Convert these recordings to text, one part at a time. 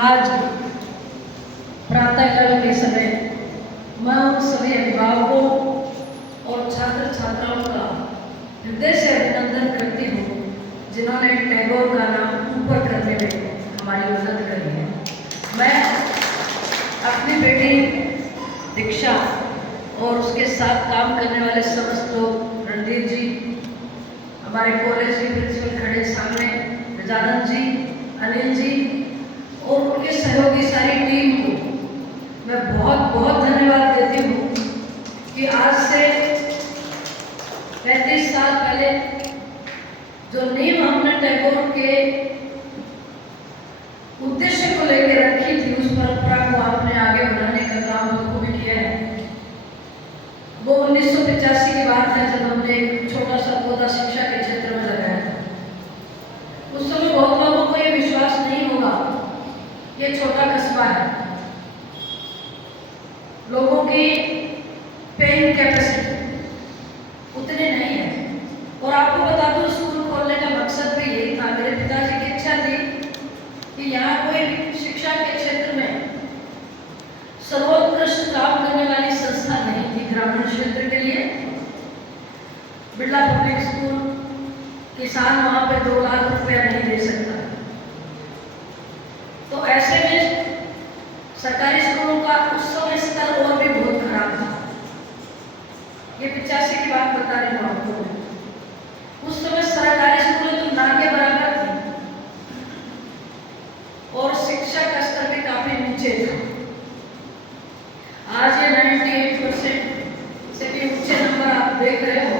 आज प्रातःकाल के समय मैं उन सभी अभिभावकों और छात्र छात्राओं का हृदय से अभिनंदन करती हूँ जिन्होंने टैगोर का नाम ऊपर करने में हमारी मदद करी है। मैं अपनी बेटी दीक्षा और उसके साथ काम करने वाले समस्त लोग, रणदीप जी, हमारे कॉलेज के प्रिंसिपल खड़े सामने, गजानन जी, अनिल जी और उनके सहयोगी सारी टीम को मैं बहुत बहुत धन्यवाद देती हूँ कि आज से 35 साल पहले जो नींव हमने टैगोर के उद्देश्य को लेकर रखी थी, उस परंपरा को आपने आगे बढ़ाने का काम हमको भी किया है। वो 1985 की बात है जब हमने एक छोटा सा पौधा शिक्षा के क्षेत्र में लगाया था। उस समय बहुत लोगों को ये विश्वास नहीं होगा, ये छोटा कस्बा है, लोगों की पेइंग कैपेसिटी उतनी नहीं है। और आपको बता दूं, स्कूल खोलने का मकसद भी यही था। मेरे पिताजी की इच्छा थी कि यहाँ कोई शिक्षा के क्षेत्र में सर्वोत्कृष्ट काम करने वाली संस्था नहीं थी ग्रामीण क्षेत्र के लिए। बिरला पब्लिक स्कूल, किसान वहाँ पे 2 लाख रुपया नहीं दे सकता। तो ऐसे में सरकारी स्कूलों का उस समय स्तर और भी बहुत खराब था। ये 85 की बात बता रही हूँ आपको। उस समय सरकारी स्कूलें तो ना के बराबर थी और शिक्षा का स्तर भी काफी नीचे था। आज ये 98% से भी ऊंचे नंबर आप देख रहे हो।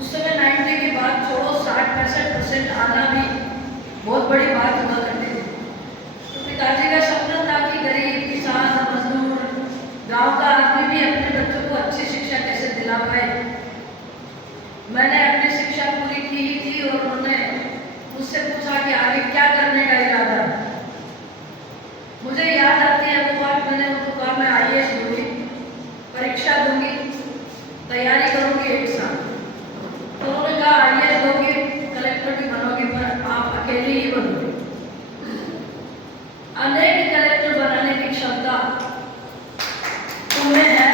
उस समय 90 की बात छोड़ो, 60-65% आना भी बहुत बड़ी बात हुआ करती थी। तो पिताजी का सपना था कि गरीब, किसान, मजदूर, गांव का आदमी भी अपने बच्चों को अच्छी शिक्षा कैसे दिला पाए। मैंने अपनी शिक्षा पूरी की ही थी और उन्होंने मुझसे पूछा कि आगे क्या करने का इरादा है। मुझे याद आती है वो बात, मैंने उनको कहा मैं IAS दूंगी, परीक्षा दूंगी, तैयारी करूंगी 1 साल। तो उन्होंने कहा IAS दोगी, कलेक्टर भी बनोगी, पर आप अकेले ही बनोगे। अनेक कलेक्टर बनाने की क्षमता तुम्हें है,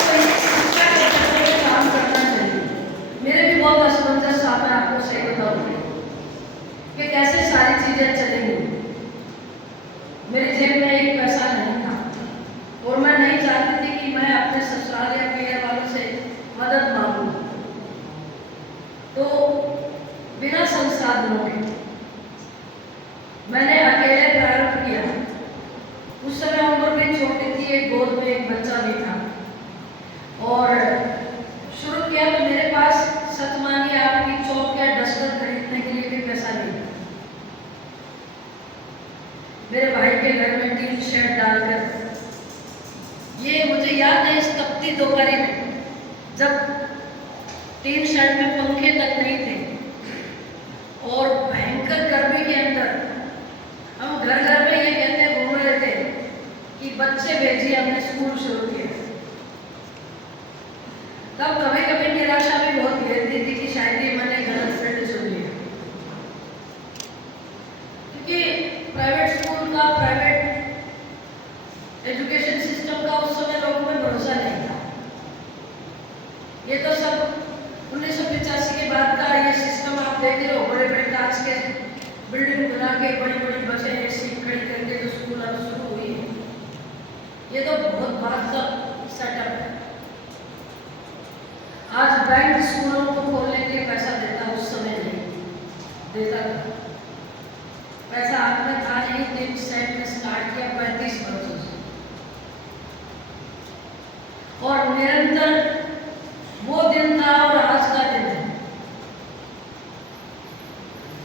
तो इस शिक्षा के क्षेत्र में काम करना चाहिए। मेरे भी बहुत असमंजस आता है, आपको सही बताऊंगी कि कैसे सारी चीजें चलेंगी। मेरे जेब में 1 पैसा नहीं था और मैं नहीं चाहती थी कि मैं अपने ससुराल या परिवार वालों से मदद मांगूं। तो बिना संसाधनों के मैंने अकेले प्रारंभ किया। उस समय उम्र भी छोटी थी, एक गोद में एक बच्चा भी था और शुरू किया। तो मेरे पास सच मानिए आपकी चौक या डस्टर खरीदने के लिए भी पैसा नहीं था। मेरे भाई के घर में टीन शेड डालकर, ये मुझे याद है इस तपती दोपहरी में जब टीन शेड में पंखे तक नहीं थे और भयंकर गर्मी के अंदर हम घर घर में ये कहते घूम रहे थे कि बच्चे भेजिए, हमने स्कूल शुरू किया। तब कभी कभी निराशा भी बहुत घेरती थी कि शायद ही मैंने गलत फील्ड चुन लिया, क्योंकि प्राइवेट स्कूल का, प्राइवेट एजुकेशन सिस्टम का उस समय लोगों में भरोसा नहीं था। ये तो सब 1985 के बाद का ये सिस्टम आप देख रहे हो, बड़े बड़े कांच के बिल्डिंग बना के, बड़ी बड़ी बसें ऐसी खड़ी करके जो स्कूल अब शुरू हुई है, ये तो बहुत बड़ा सा सेटअप है। आज बैंक स्कूलों को खोलने के लिए पैसा देता, उस समय नहीं देता था। पैसा हाथ में था नहीं, 3 सेट में स्टार्ट किया 35 बच्चों से और निरंतर वो दिन था और आज का दिन है।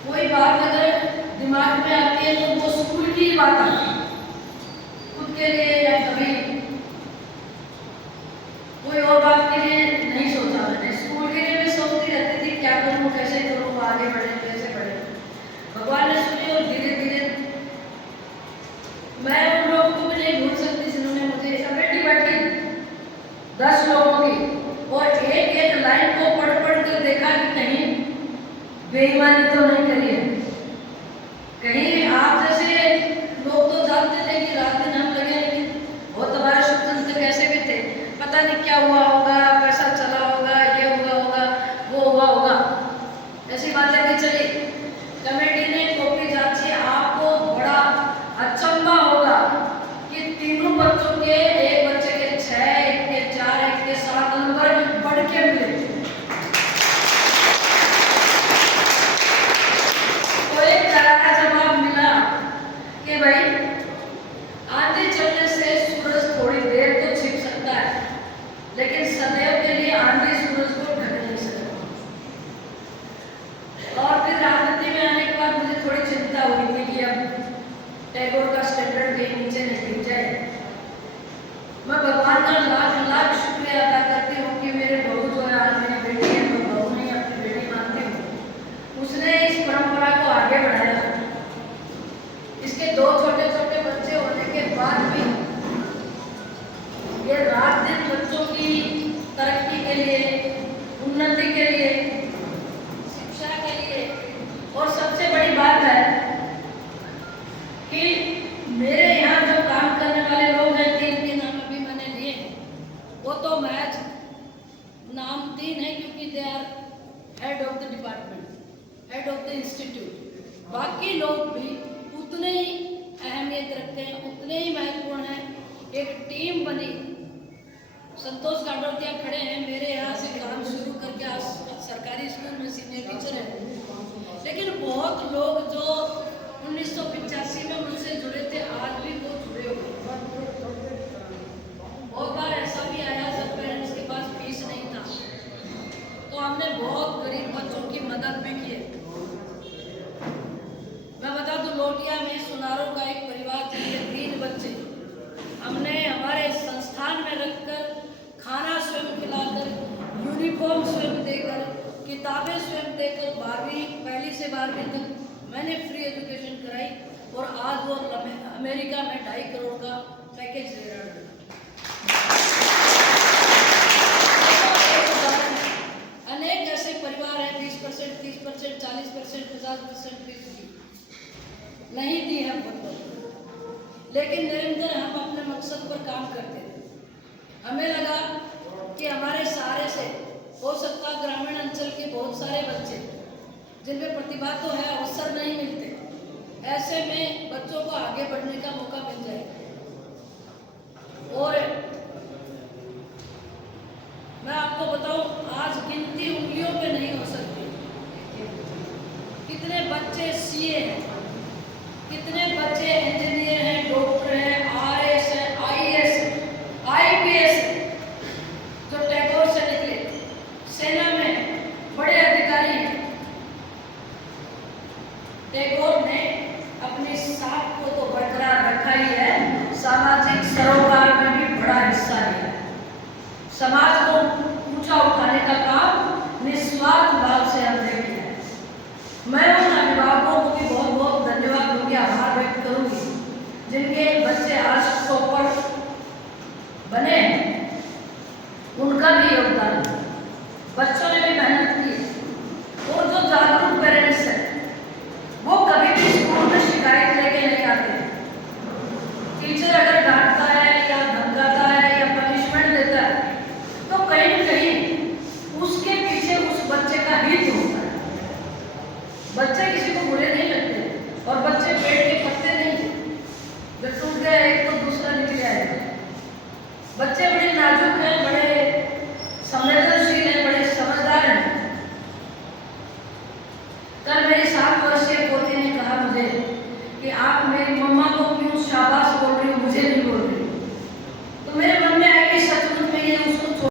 कोई बात अगर दिमाग में आती है तो वो स्कूल की बात आती है, खुद के लिए या कभी कोई और बात के लिए नहीं सोचा मैंने। स्कूल के लिए मैं सोचती रहती थी क्या करूँ, कैसे करूँ, आगे बढ़े, कैसे बढ़े। भगवान ने सुनी और धीरे धीरे मैं उन लोगों को भी नहीं भूल सकती जिन्होंने मुझे कमेटी बैठी 10 लोगों की और एक एक लाइन को पढ़ पढ़ कर देखा कि कहीं बेईमानी तो नहीं करी है, कहीं आप जैसे टैगोर का स्टैंडर्ड कहीं नीचे नहीं गिर जाए। मैं भगवान का लाख लाख शुक्रिया अदा करती हूँ कि मेरे बहू जो है, आज मेरी बेटी है, मैं बहू नहीं अपनी बेटी मानती हूँ, उसने इस परंपरा को आगे बढ़ाया। इसके 2 छोटे छोटे बच्चे होने के बाद भी ये रात दिन बच्चों की तरक्की के लिए, उन्नति के लिए, शिक्षा के लिए, और सबसे बड़ी बात है कि मेरे यहाँ जो काम करने वाले लोग हैं, 3 नाम अभी मैंने लिए, वो तो मैच नाम 3 है क्योंकि they are head of the department, head of the institute. बाकी लोग भी उतने ही अहमियत रखते हैं, उतने ही महत्वपूर्ण हैं। एक टीम बनी। संतोष गांडोतिया खड़े हैं, मेरे यहाँ से काम शुरू करके आज सरकारी स्कूल में सीनियर टीचर है, लेकिन बहुत लोग जो 1985 में मुझसे जुड़े थे, आज भी वो जुड़े हुए। बहुत बार ऐसा भी आया जब पेरेंट्स के पास फीस नहीं था, तो हमने बहुत गरीब बच्चों की मदद भी की है। मैं बता दूं, लोटिया में सुनारों का एक परिवार जिनके 3 बच्चे, हमने हमारे संस्थान में रखकर खाना स्वयं खिलाकर, यूनिफॉर्म स्वयं देकर, किताबें स्वयं देकर 1ली से 12वीं तक मैंने फ्री एजुकेशन कराई, और आज वो अमेरिका में 2.5 करोड़ का पैकेज ले रहा है। अनेक ऐसे परिवार हैं 20%, 30%, 40%, 50% फीस नहीं दी है बहुत, लेकिन निरंतर हम अपने मकसद पर काम करते थे। हमें लगा कि हमारे सहारे से हो सकता ग्रामीण अंचल के बहुत सारे बच्चे जिनमें प्रतिभा तो है, अवसर नहीं मिलते, ऐसे में बच्चों को आगे बढ़ने का मौका मिल जाएगा। और मैं आपको बताऊं, आज गिनती उंगलियों पे नहीं हो सकती कितने बच्चे सीए हैं, कितने बच्चे इंजीनियर हैं, डॉक्टर हैं, आरएस हैं, आईएएस, आईपीएस, जो टैगोर से निकले, सेना में बड़े अधिकारी हैं। टैगोर ने अपनी साख को तो बरकरार रखा ही है, सामाजिक सरोकार में भी बड़ा हिस्सा लिया। समाज को ऊंचा उठाने का काम निस्वार्थ भाव से हमने किया है। मैं उन अभिभावकों को भी बहुत बहुत धन्यवाद दूंगी, आभार व्यक्त करूंगी, जिनके बच्चे आज टॉपर बने, उनका भी योगदान, बच्चों ने भी मेहनत की। और जो जागरूक पेरेंट्स हैं, वो कभी भी स्कूल में शिकायत लेके नहीं आते। टीचर अगर डांटता है या धमकाता है या पनिशमेंट देता है, तो कहीं न कहीं उसके पीछे उस बच्चे का हित होता है। बच्चे किसी को बुरे नहीं लगते, और बच्चे पेड़ के पत्ते नहीं, जब टूट गया एक तो दूसरा निकल आएगा। बच्चे बड़े नाजुक हैं, बड़े संवेदनशील हैं, बड़े समझदार हैं। कल मेरी 7 वर्षीय पोती ने कहा मुझे कि आप मेरी मम्मा को क्यों शाबाश बोल रही हो, मुझे नहीं